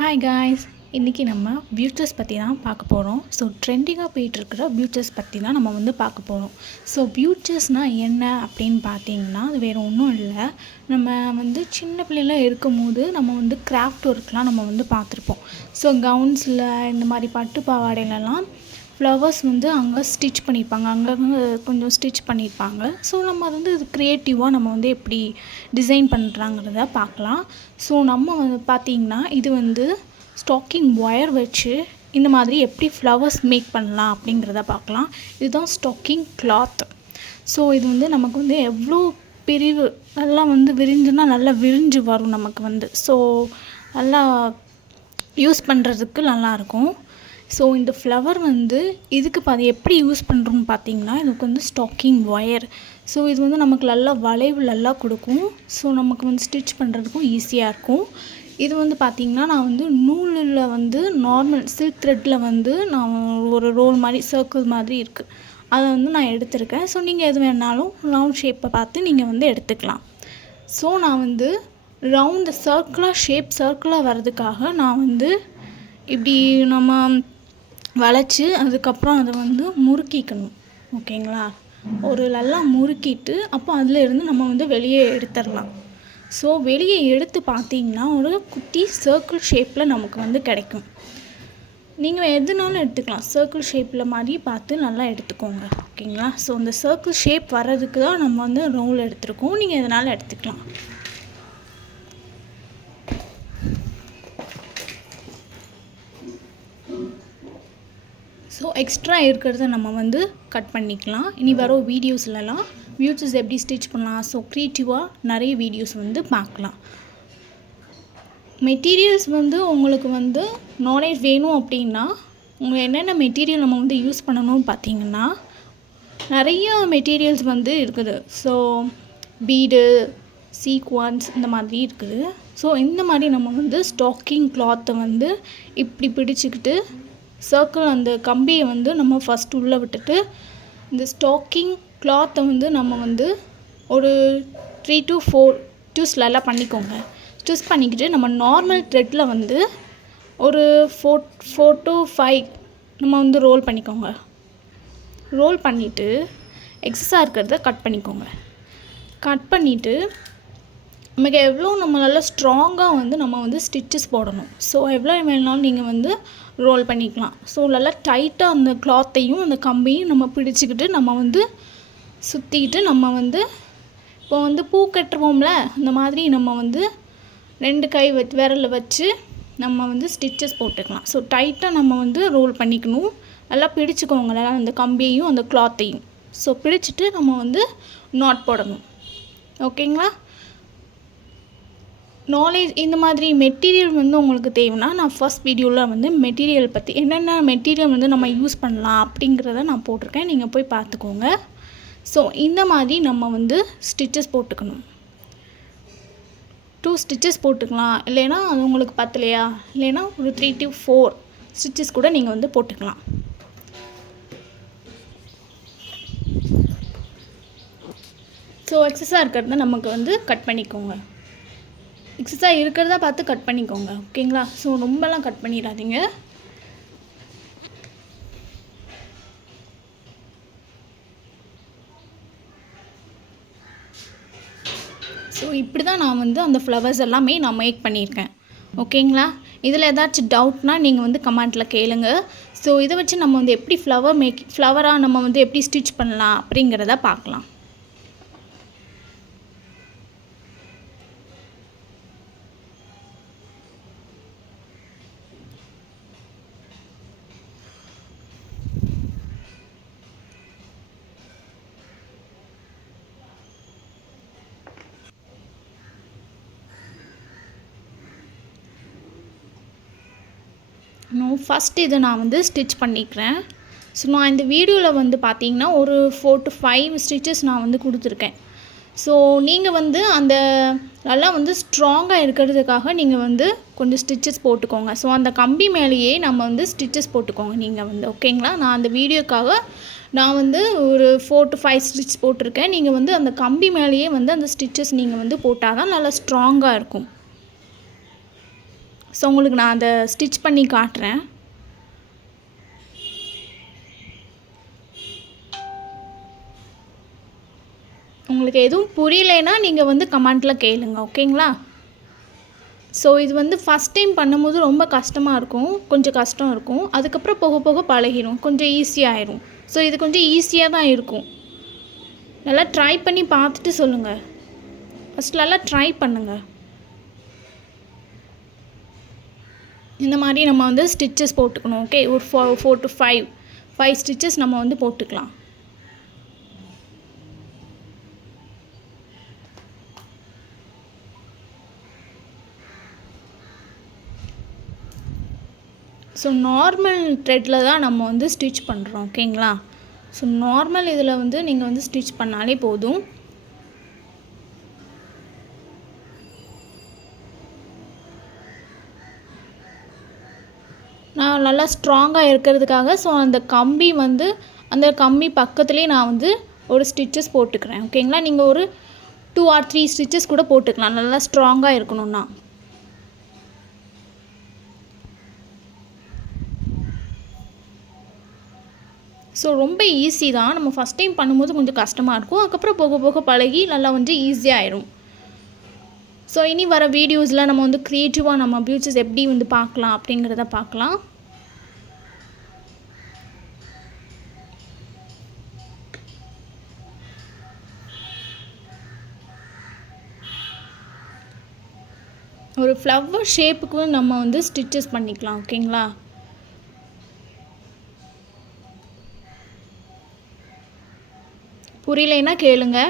Hi guys, இன்றைக்கி நம்ம பியூட்டர்ஸ் பற்றி தான் பார்க்க போகிறோம். ஸோ ட்ரெண்டிங்காக போயிட்டுருக்கிற பியூட்டர்ஸ் பற்றி தான் நம்ம வந்து பார்க்க போகிறோம். ஸோ பியூட்டர்ஸ்னால் என்ன அப்படின்னு பார்த்தீங்கன்னா, அது வேறு ஒன்றும் இல்லை. நம்ம வந்து சின்ன பிள்ளைலாம் இருக்கும்போது நம்ம வந்து கிராஃப்ட் ஒர்க்லாம் நம்ம வந்து பார்த்துருப்போம். ஸோ கவுன்ஸில் இந்த மாதிரி பட்டு பாவாடையிலலாம் ஃப்ளவர்ஸ் வந்து அங்கே ஸ்டிச் பண்ணியிருப்பாங்க, அங்கங்கே கொஞ்சம் ஸ்டிச் பண்ணியிருப்பாங்க. ஸோ நம்ம அது வந்து இது க்ரியேட்டிவாக நம்ம வந்து எப்படி டிசைன் பண்ணுறாங்கிறத பார்க்கலாம். ஸோ நம்ம வந்து பார்த்திங்கன்னா, இது வந்து ஸ்டாக்கிங் ஒயர் வச்சு இந்த மாதிரி எப்படி ஃப்ளவர்ஸ் மேக் பண்ணலாம் அப்படிங்கிறத பார்க்கலாம். இதுதான் ஸ்டாக்கிங் கிளாத். ஸோ இது வந்து நமக்கு வந்து எவ்வளோ பிரிவு நல்லா வந்து விரிஞ்சுன்னா நல்லா விரிஞ்சு வரும் நமக்கு வந்து. ஸோ நல்லா யூஸ் பண்ணுறதுக்கு நல்லாயிருக்கும். ஸோ இந்த ஃப்ளவர் வந்து இதுக்கு எப்படி யூஸ் பண்ணுறோன்னு பார்த்தீங்கன்னா, இதுக்கு வந்து ஸ்டாக்கிங் ஒயர். ஸோ இது வந்து நமக்கு நல்லா வளைவு நல்லா கொடுக்கும். ஸோ நமக்கு வந்து ஸ்டிச் பண்ணுறதுக்கும் ஈஸியாக இருக்கும். இது வந்து பார்த்திங்கன்னா, நான் வந்து நூலில் வந்து நார்மல் சில்க் த்ரெட்டில் வந்து நான் ஒரு ரோல் மாதிரி சர்க்கிள் மாதிரி இருக்குது, அதை வந்து நான் எடுத்திருக்கேன். ஸோ நீங்கள் எது வேணாலும் ரவுண்ட் ஷேப்பை பார்த்து நீங்கள் வந்து எடுத்துக்கலாம். ஸோ நான் வந்து ரவுண்டு சர்க்கிளாக வர்றதுக்காக நான் வந்து இப்படி நம்ம வளைச்சி அதுக்கப்புறம் அதை வந்து முறுக்கிக்கணும். ஓகேங்களா? ஒரு நல்லா முறுக்கிட்டு அப்போ அதில் இருந்து நம்ம வந்து வெளியே எடுத்துடலாம். ஸோ வெளியே எடுத்து பார்த்தீங்கன்னா ஒரு குட்டி சர்க்கிள் ஷேப்பில் நமக்கு வந்து கிடைக்கும். நீங்கள் எதுனாலும் எடுத்துக்கலாம், சர்க்கிள் ஷேப்பில் மாதிரி பார்த்து நல்லா எடுத்துக்கோங்க. ஓகேங்களா? ஸோ அந்த சர்க்கிள் ஷேப் வர்றதுக்கு தான் நம்ம வந்து ரோல் எடுத்துருக்கோம். நீங்கள் எதனாலும் எடுத்துக்கலாம். ஸோ எக்ஸ்ட்ரா இருக்கிறத நம்ம வந்து கட் பண்ணிக்கலாம். இனி வர வீடியோஸ்லலாம் பியூட்டர்ஸ் எப்படி ஸ்டிச் பண்ணலாம், ஸோ க்ரியேட்டிவாக நிறைய வீடியோஸ் வந்து பார்க்கலாம். மெட்டீரியல்ஸ் வந்து உங்களுக்கு வந்து நாலேஜ் வேணும் அப்படின்னா, உங்கள் என்னென்ன மெட்டீரியல் நம்ம வந்து யூஸ் பண்ணணும்னு பார்த்தீங்கன்னா, நிறைய மெட்டீரியல்ஸ் வந்து இருக்குது. ஸோ பீடு, சீக்வன்ஸ் இந்த மாதிரி இருக்குது. ஸோ இந்த மாதிரி நம்ம வந்து ஸ்டாக்கிங் கிளாத்தை வந்து இப்படி பிடிச்சிக்கிட்டு சர்க்கிள் அந்த கம்பியை வந்து நம்ம ஃபஸ்ட் உள்ளே விட்டுட்டு இந்த ஸ்டாக்கிங் கிளாத்தை வந்து நம்ம வந்து ஒரு 3 to 4 ட்விஸ்ட்லாம் பண்ணிக்கோங்க. ட்விஸ்ட் பண்ணிக்கிட்டு நம்ம நார்மல் த்ரெட்டில் வந்து ஒரு 4 to 5 நம்ம வந்து ரோல் பண்ணிக்கோங்க. ரோல் பண்ணிவிட்டு எக்ஸஸாக இருக்கிறத கட் பண்ணிக்கோங்க. கட் பண்ணிவிட்டு நமக்கு எவ்வளோ நம்ம நல்லா ஸ்ட்ராங்காக வந்து நம்ம வந்து ஸ்டிச்சஸ் போடணும். ஸோ எவ்வளோ வேணாலும் நீங்கள் வந்து ரோல் பண்ணிக்கலாம். ஸோ நல்லா டைட்டாக அந்த கிளாத்தையும் அந்த கம்பியும் நம்ம பிடிச்சிக்கிட்டு நம்ம வந்து சுற்றிக்கிட்டு நம்ம வந்து இப்போ வந்து பூ கட்டுருவோம்ல, அந்த மாதிரி நம்ம வந்து 2 கை விரலில் வச்சு நம்ம வந்து ஸ்டிச்சஸ் போட்டுக்கலாம். ஸோ டைட்டாக நம்ம வந்து ரோல் பண்ணிக்கணும். நல்லா பிடிச்சிக்கோங்க அந்த கம்பியையும் அந்த கிளாத்தையும். ஸோ பிடிச்சிட்டு நம்ம வந்து நாட் போடணும். ஓகேங்களா? நாலேஜ் இந்த மாதிரி மெட்டீரியல் வந்து உங்களுக்கு தேவைன்னா, நான் ஃபஸ்ட் வீடியோவில் வந்து மெட்டீரியல் பற்றி என்னென்ன மெட்டீரியல் வந்து நம்ம யூஸ் பண்ணலாம் அப்படிங்கிறத நான் போட்டிருக்கேன், நீங்கள் போய் பார்த்துக்கோங்க. ஸோ இந்த மாதிரி நம்ம வந்து ஸ்டிச்சஸ் போட்டுக்கணும். 2 ஸ்டிச்சஸ் போட்டுக்கலாம். இல்லைன்னா அது உங்களுக்கு பத்தலையா, இல்லைன்னா ஒரு 3 to 4 ஸ்டிச்சஸ் கூட நீங்கள் வந்து போட்டுக்கலாம். ஸோ எக்ஸஸாக இருக்கிறத நமக்கு வந்து கட் பண்ணிக்கோங்க. எக்ஸஸாக இருக்கிறதா பார்த்து கட் பண்ணிக்கோங்க. ஓகேங்களா? ஸோ ரொம்பலாம் கட் பண்ணிடாதீங்க. ஸோ இப்படி தான் நான் வந்து அந்த ஃப்ளவர்ஸ் எல்லாமே நான் மேக் பண்ணியிருக்கேன். ஓகேங்களா? இதில் ஏதாச்சும் டவுட்னால் நீங்கள் வந்து கமெண்ட்டில் கேளுங்க. ஸோ இதை வச்சு நம்ம வந்து எப்படி ஃப்ளவராக நம்ம வந்து எப்படி ஸ்டிச் பண்ணலாம் அப்படிங்கிறத பார்க்கலாம். ஃபஸ்ட்டு இதை நான் வந்து ஸ்டிச் பண்ணிக்கிறேன். ஸோ நான் இந்த வீடியோவில் வந்து பார்த்தீங்கன்னா ஒரு 4 to 5 ஸ்டிச்சஸ் நான் வந்து கொடுத்துருக்கேன். ஸோ நீங்கள் வந்து அந்த நல்லா வந்து ஸ்ட்ராங்காக இருக்கிறதுக்காக நீங்கள் வந்து கொஞ்சம் ஸ்டிச்சஸ் போட்டுக்கோங்க. ஸோ அந்த கம்பி மேலேயே நம்ம வந்து ஸ்டிச்சஸ் போட்டுக்கோங்க நீங்கள் வந்து. ஓகேங்களா? நான் அந்த வீடியோக்காக நான் வந்து ஒரு 4 to 5 ஸ்டிச் போட்டிருக்கேன். நீங்கள் வந்து அந்த கம்பி மேலேயே வந்து அந்த ஸ்டிச்சஸ் நீங்கள் வந்து போட்டால் தான் நல்லா ஸ்ட்ராங்காக இருக்கும். ஸோ உங்களுக்கு நான் அதை ஸ்டிச் பண்ணி காட்டுறேன். உங்களுக்கு எதுவும் புரியலைன்னா நீங்கள் வந்து கமெண்ட்டில் கேளுங்க, ஓகேங்களா? ஸோ இது வந்து ஃபஸ்ட் டைம் பண்ணும்போது ரொம்ப கஷ்டமாக இருக்கும், கொஞ்சம் கஷ்டம் இருக்கும். அதுக்கப்புறம் போக போக பழகிடும், கொஞ்சம் ஈஸியாகிடும். ஸோ இது கொஞ்சம் ஈஸியாக தான் இருக்கும். நல்லா ட்ரை பண்ணி பார்த்துட்டு சொல்லுங்கள். ஃபஸ்ட் நல்லா ட்ரை பண்ணுங்கள். இந்த மாதிரி நம்ம வந்து ஸ்டிச்சஸ் போட்டுக்கணும், ஓகே? ஒரு 4 to 5 ஸ்டிச்சஸ் நம்ம வந்து போட்டுக்கலாம். ஸோ நார்மல் த்ரெட்டில் தான் நம்ம வந்து ஸ்டிச் பண்ணுறோம், ஓகேங்களா? ஸோ நார்மல் இதில் வந்து நீங்கள் வந்து ஸ்டிச் பண்ணாலே போதும். நான் நல்லா ஸ்ட்ராங்காக இருக்கிறதுக்காக ஸோ அந்த கம்பி பக்கத்துலேயே நான் வந்து ஒரு ஸ்டிச்சஸ் போட்டுக்கிறேன், ஓகேங்களா? நீங்கள் ஒரு 2 or 3 ஸ்டிச்சஸ் கூட போட்டுக்கலாம், நல்லா ஸ்ட்ராங்காக இருக்கணும்னா. ஸோ ரொம்ப ஈஸி தான். நம்ம ஃபஸ்ட் டைம் பண்ணும்போது கொஞ்சம் கஷ்டமாக இருக்கும், அதுக்கப்புறம் போக போக பழகி நல்லா வந்து ஈஸியாகிடும். ஸோ இனி வர வீடியோஸில் நம்ம வந்து க்ரியேட்டிவாக நம்ம பியூட்டிஸ் எப்படி வந்து பார்க்கலாம் அப்படிங்கிறத பார்க்கலாம். ஒரு ஃப்ளவர் ஷேப்புக்கு நம்ம வந்து ஸ்டிச்சஸ் பண்ணிக்கலாம், ஓகேங்களா? புரியலைன்னா கேளுங்க.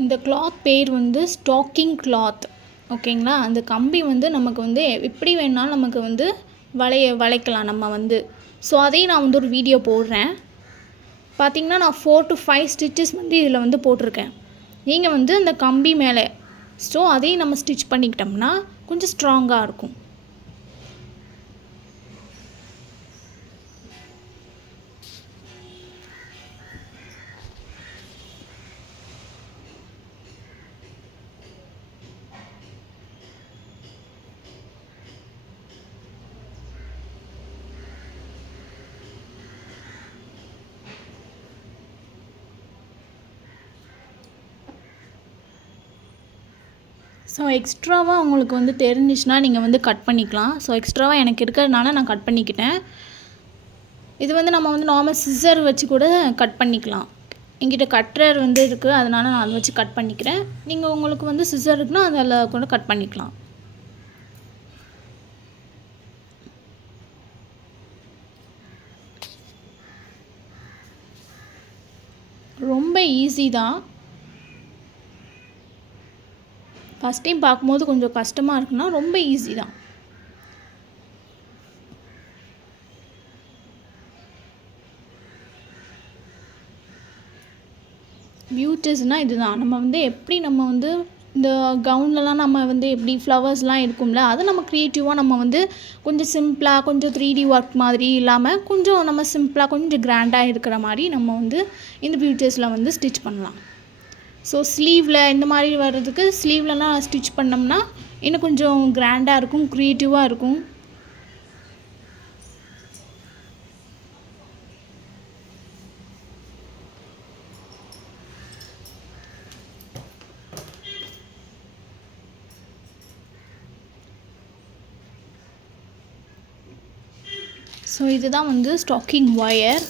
இந்த கிளாத் பேர் வந்து ஸ்டாக்கிங் கிளாத், ஓகேங்களா? அந்த கம்பி வந்து நமக்கு வந்து எப்படி வேணாலும் நமக்கு வந்து வளைக்கலாம் நம்ம வந்து. ஸோ அதையும் நான் வந்து ஒரு வீடியோ போடுறேன். பார்த்திங்கன்னா நான் 4 to 5 ஸ்டிச்சஸ் வந்து இதில் வந்து போட்டிருக்கேன். நீங்கள் வந்து அந்த கம்பி மேலே ஸோ அதையும் நம்ம ஸ்டிச் பண்ணிக்கிட்டோம்னா கொஞ்சம் ஸ்ட்ராங்காக இருக்கும். ஸோ எக்ஸ்ட்ராவாக உங்களுக்கு வந்து தெரிஞ்சிச்சுன்னா நீங்கள் வந்து கட் பண்ணிக்கலாம். ஸோ எக்ஸ்ட்ராவாக எனக்கு இருக்கிறதுனால நான் கட் பண்ணிக்கிட்டேன். இது வந்து நம்ம வந்து நார்மல் சிசர் வச்சு கூட கட் பண்ணிக்கலாம். என்கிட்ட கட்டர் வந்து இருக்குது, அதனால் நான் அதை வச்சு கட் பண்ணிக்கிறேன். நீங்கள் உங்களுக்கு வந்து சிசர் இருக்குன்னா அதில் கூட கட் பண்ணிக்கலாம். ரொம்ப ஈஸி தான். ஃபஸ்ட் டைம் பார்க்கும்போது கொஞ்சம் கஷ்டமாக இருக்குன்னா ரொம்ப ஈஸி தான். பியூட்டிஸ்னால் இதுதான். நம்ம வந்து எப்படி நம்ம வந்து இந்த கவுன்லலாம் நம்ம வந்து எப்படி ஃப்ளவர்ஸ்லாம் இருக்கும்ல, அதை நம்ம க்ரியேட்டிவாக நம்ம வந்து கொஞ்சம் சிம்பிளாக கொஞ்சம் 3D ஒர்க் மாதிரி இல்லாமல் கொஞ்சம் நம்ம சிம்பிளாக கொஞ்சம் கிராண்டாக இருக்கிற மாதிரி நம்ம வந்து இந்த பியூட்டிஸில் வந்து ஸ்டிச் பண்ணலாம். ஸோ ஸ்லீவில் இந்த மாதிரி வர்றதுக்கு ஸ்லீவ்லலாம் ஸ்டிச் பண்ணோம்னா இன்னும் கொஞ்சம் கிராண்டாக இருக்கும், க்ரியேட்டிவாக இருக்கும். ஸோ இதுதான் வந்து ஸ்டாக்கிங் ஒயர்.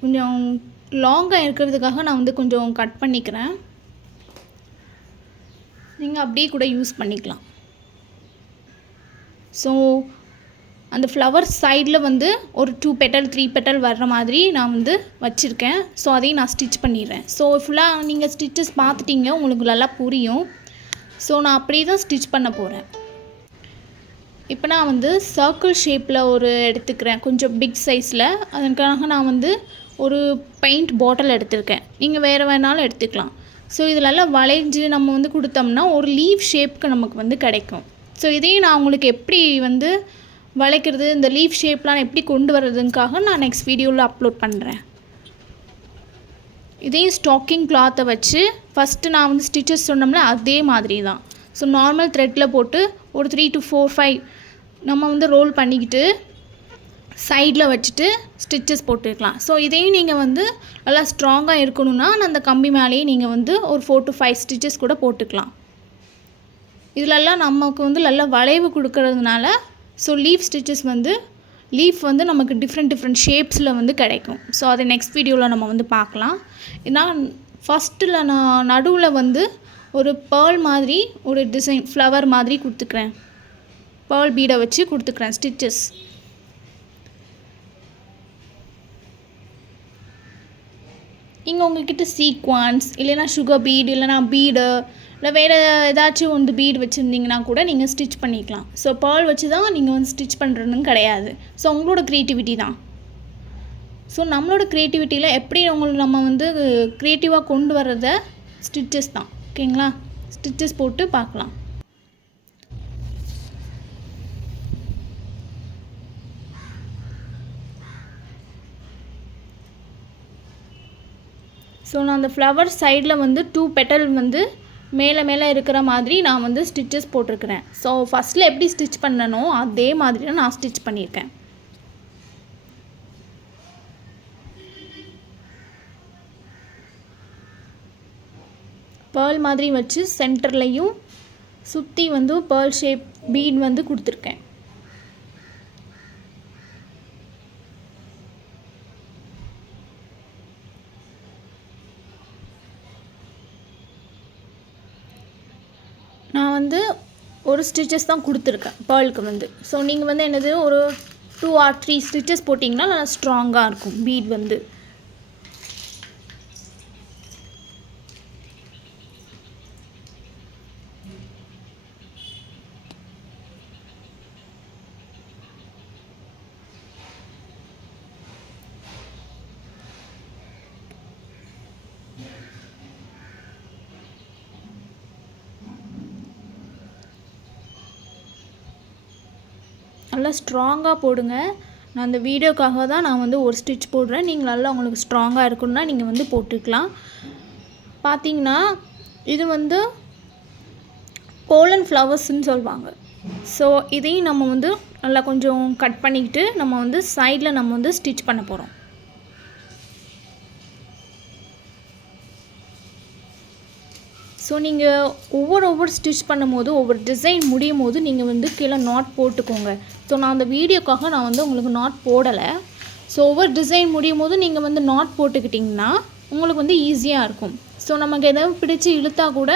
கொஞ்சம் லாங்காக இருக்கிறதுக்காக நான் வந்து கொஞ்சம் கட் பண்ணிக்கிறேன். நீங்கள் அப்படியே கூட யூஸ் பண்ணிக்கலாம். ஸோ அந்த ஃப்ளவர் சைடில் வந்து ஒரு 2 petal 3 petal வர்ற மாதிரி நான் வந்து வச்சுருக்கேன். ஸோ அதையும் நான் ஸ்டிச் பண்ணிடுறேன். ஸோ ஃபுல்லாக நீங்கள் ஸ்டிச்சஸ் பார்த்துட்டிங்க, உங்களுக்கு நல்லா புரியும். ஸோ நான் அப்படியே தான் ஸ்டிச் பண்ண போகிறேன். இப்போ நான் வந்து சர்க்கிள் ஷேப்பில் ஒரு எடுத்துக்கிறேன், கொஞ்சம் பிக் சைஸில். அதுக்காக நான் வந்து ஒரு பெயிண்ட் பாட்டில் எடுத்திருக்கேன். நீங்கள் வேறு வேணாலும் எடுத்துக்கலாம். ஸோ இதிலெல்லாம் வளைஞ்சு நம்ம வந்து கொடுத்தோம்னா ஒரு லீஃப் ஷேப்புக்கு நமக்கு வந்து கிடைக்கும். ஸோ இதையும் நான் உங்களுக்கு எப்படி வந்து வளைக்கிறது, இந்த லீஃப் ஷேப்லாம் எப்படி கொண்டு வர்றதுக்காக நான் நெக்ஸ்ட் வீடியோவில் அப்லோட் பண்ணுறேன். இதையும் ஸ்டாக்கிங் கிளாத்தை வச்சு ஃபஸ்ட்டு நான் வந்து ஸ்டிச்சஸ் சொன்னோம்ல அதே மாதிரி தான். ஸோ நார்மல் த்ரெட்டில் போட்டு ஒரு 3 to 4 5 நம்ம வந்து ரோல் பண்ணிக்கிட்டு சைடில் வச்சுட்டு ஸ்டிச்சஸ் போட்டுக்கலாம். ஸோ இதையும் நீங்கள் வந்து நல்லா ஸ்ட்ராங்காக இருக்கணும்னா அந்த கம்பி மேலேயே நீங்கள் வந்து ஒரு 4 to 5 ஸ்டிச்சஸ் கூட போட்டுக்கலாம். இதிலெல்லாம் நமக்கு வந்து நல்லா வளைவு கொடுக்கறதுனால ஸோ லீஃப் ஸ்டிச்சஸ் வந்து லீஃப் வந்து நமக்கு டிஃப்ரெண்ட் ஷேப்ஸில் வந்து கிடைக்கும். ஸோ அதை நெக்ஸ்ட் வீடியோவில் நம்ம வந்து பார்க்கலாம். நான் ஃபஸ்ட்டில் நான் நடுவில் வந்து ஒரு பேர்ல் மாதிரி ஒரு டிசைன் ஃப்ளவர் மாதிரி கொடுத்துக்கிறேன். பேர்ல் பீடை வச்சு கொடுத்துக்கிறேன் ஸ்டிச்சஸ். இங்கே உங்கள்கிட்ட சீக்வன்ஸ் இல்லைனா சுகர் பீடு இல்லைனா பீடு இல்லை வேறு ஏதாச்சும் வந்து பீடு வச்சுருந்தீங்கன்னா கூட நீங்கள் ஸ்டிச் பண்ணிக்கலாம். ஸோ பேர்ல் வச்சு தான் நீங்கள் வந்து ஸ்டிச் பண்ணுறதுன்னு கிடையாது. ஸோ உங்களோட க்ரியேட்டிவிட்டி தான். ஸோ நம்மளோட க்ரியேட்டிவிட்டியில் எப்படி நம்ம வந்து க்ரியேட்டிவாக கொண்டு வர்றத ஸ்டிச்சஸ் தான். ஓகேங்களா? ஸ்டிச்சஸ் போட்டு பார்க்கலாம். ஸோ நான் அந்த ஃப்ளவர் சைடில் வந்து 2 பெட்டல் வந்து மேலே இருக்கிற மாதிரி நான் வந்து ஸ்டிச்சஸ் போட்டிருக்கிறேன். ஸோ ஃபஸ்ட்டில் எப்படி ஸ்டிச் பண்ணணும் அதே மாதிரி தான் நான் ஸ்டிச் பண்ணியிருக்கேன். பேர்ல் மாதிரி வச்சு சென்டர்லையும் சுற்றி வந்து பேர்ல் ஷேப் பீட் வந்து கொடுத்துருக்கேன். நான் வந்து ஒரு ஸ்டிச்சஸ் தான் கொடுத்துருக்கேன் பேர்லுக்கு வந்து. ஸோ நீங்கள் வந்து என்னது ஒரு 2 or 3 ஸ்டிச்சஸ் போட்டிங்கன்னா நல்லா ஸ்ட்ராங்காக இருக்கும் பீட் வந்து. நல்லா ஸ்ட்ராங்காக போடுங்க. நான் அந்த வீடியோக்காக தான் நான் வந்து ஒரு ஸ்டிச் போடுறேன். நீங்கள் நல்லா உங்களுக்கு ஸ்ட்ராங்காக இருக்குன்னா நீங்கள் வந்து போட்டுக்கலாம். பார்த்தீங்கன்னா இது வந்து போலன் ஃப்ளவர்ஸ்ன்னு சொல்லுவாங்க. ஸோ இதையும் நம்ம வந்து நல்லா கொஞ்சம் கட் பண்ணிக்கிட்டு நம்ம வந்து சைடில் நம்ம வந்து ஸ்டிச் பண்ண போகிறோம். ஸோ நீங்கள் ஒவ்வொரு ஸ்டிச் பண்ணும் போது ஒவ்வொரு டிசைன் முடியும் போது நீங்கள் வந்து கீழே நாட் போட்டுக்கோங்க. ஸோ நான் அந்த வீடியோக்காக நான் வந்து உங்களுக்கு நாட் போடலை. ஸோ ஒவ்வொரு டிசைன் முடியும் போது நீங்கள் வந்து நாட் போட்டுக்கிட்டிங்கன்னா உங்களுக்கு வந்து ஈஸியாக இருக்கும். ஸோ நமக்கு எதாவது பிடிச்சி இழுத்தா கூட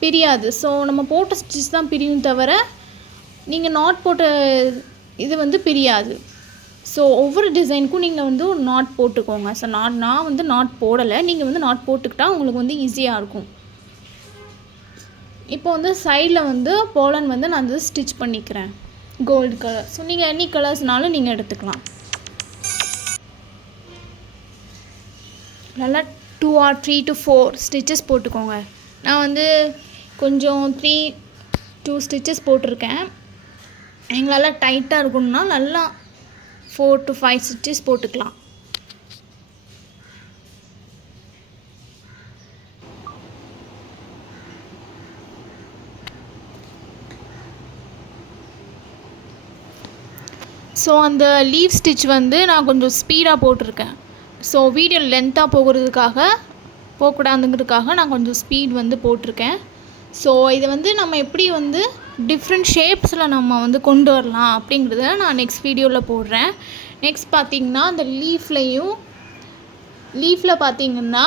பிரியாது. ஸோ நம்ம போட்ட ஸ்டிச் தான் பிரியும் தவிர நீங்கள் நாட் போட்ட இது வந்து பிரியாது. ஸோ ஒவ்வொரு டிசைனுக்கும் நீங்கள் வந்து ஒரு நாட் போட்டுக்கோங்க. ஸோ நான் வந்து நாட் போடலை. நீங்கள் வந்து நாட் போட்டுக்கிட்டால் உங்களுக்கு வந்து ஈஸியாக இருக்கும். இப்போ வந்து சைடில் வந்து போலன் வந்து நான் வந்து ஸ்டிச் பண்ணிக்கிறேன் கோல்டு கலர். ஸோ நீங்கள் எனி கலர்ஸ்னாலும் நீங்கள் எடுத்துக்கலாம். நல்லா 2 or 3 to 4 ஸ்டிச்சஸ் போட்டுக்கோங்க. நான் வந்து கொஞ்சம் 2 ஸ்டிச்சஸ் போட்டிருக்கேன். எங்களால் டைட்டாக இருக்கணும்னா நல்லா 4 to 5 ஸ்டிச்சஸ் போட்டுக்கலாம். ஸோ அந்த லீவ் ஸ்டிச் வந்து நான் கொஞ்சம் ஸ்பீடாக போட்டிருக்கேன். ஸோ வீடியோ லென்த்தாக போகக்கூடாதுங்கிறதுக்காக நான் கொஞ்சம் ஸ்பீட் வந்து போட்டிருக்கேன். ஸோ இதை வந்து நம்ம எப்படி வந்து டிஃப்ரெண்ட் ஷேப்ஸில் நம்ம வந்து கொண்டு வரலாம் அப்படிங்கிறத நான் நெக்ஸ்ட் வீடியோவில் போடுறேன். நெக்ஸ்ட் பார்த்திங்கன்னா அந்த லீஃபில் பார்த்திங்கன்னா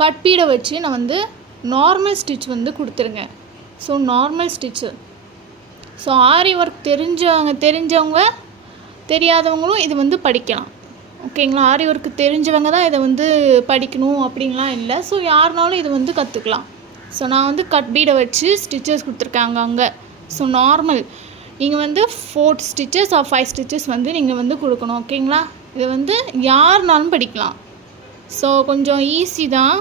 கட் பீடை வச்சு நான் வந்து நார்மல் ஸ்டிச் வந்து கொடுத்துருங்க. So normal stitch. ஸோ ஆரி ஒர்க் தெரிஞ்சவங்க தெரியாதவங்களும் இது வந்து படிக்கலாம். ஓகேங்களா? ஆரி ஒர்க்கு தெரிஞ்சவங்க தான் இதை வந்து படிக்கணும் அப்படின்லாம் இல்லை. ஸோ யாருனாலும் இது வந்து கற்றுக்கலாம். ஸோ நான் வந்து கட் பீடை வச்சு ஸ்டிச்சஸ் கொடுத்துருக்காங்க அங்கே. ஸோ நார்மல் நீங்கள் வந்து 4 ஸ்டிச்சஸ் or 5 ஸ்டிச்சஸ் வந்து நீங்கள் வந்து கொடுக்கணும். ஓகேங்களா? இதை வந்து யாருனாலும் படிக்கலாம். ஸோ கொஞ்சம் ஈஸி தான்.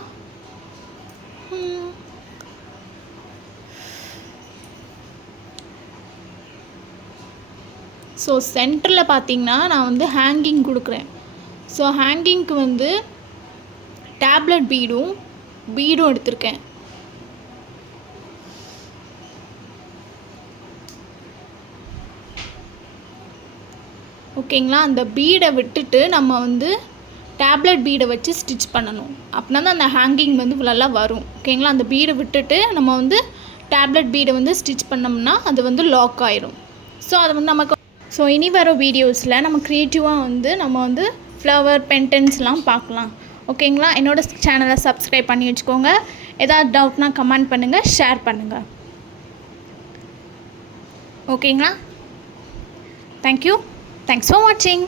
ஸோ சென்டரில் பார்த்தீங்கன்னா நான் வந்து ஹேங்கிங் கொடுக்குறேன். ஸோ ஹேங்கிங்க்கு வந்து டேப்லெட் பீடும் எடுத்திருக்கேன். ஓகேங்களா, அந்த பீடை விட்டுட்டு நம்ம வந்து டேப்லெட் பீடை வச்சு ஸ்டிச் பண்ணணும். அப்படின்னா தான் அந்த ஹேங்கிங் வந்து நல்லா வரும். ஓகேங்களா, அந்த பீடை விட்டுட்டு நம்ம வந்து டேப்லெட் பீடை வந்து ஸ்டிச் பண்ணோம்னா அது வந்து லாக் ஆயிரும். ஸோ அது வந்து நமக்கு இனி வர வீடியோஸில் நம்ம க்ரியேட்டிவாக வந்து நம்ம வந்து ஃப்ளவர் பென்டென்ஸ்லாம் பார்க்கலாம். ஓகேங்களா, என்னோடய சேனலை சப்ஸ்கிரைப் பண்ணி வச்சுக்கோங்க. ஏதாவது டவுட்னா கமெண்ட் பண்ணுங்கள், ஷேர் பண்ணுங்கள். ஓகேங்களா, தேங்க்யூ. Thanks for watching.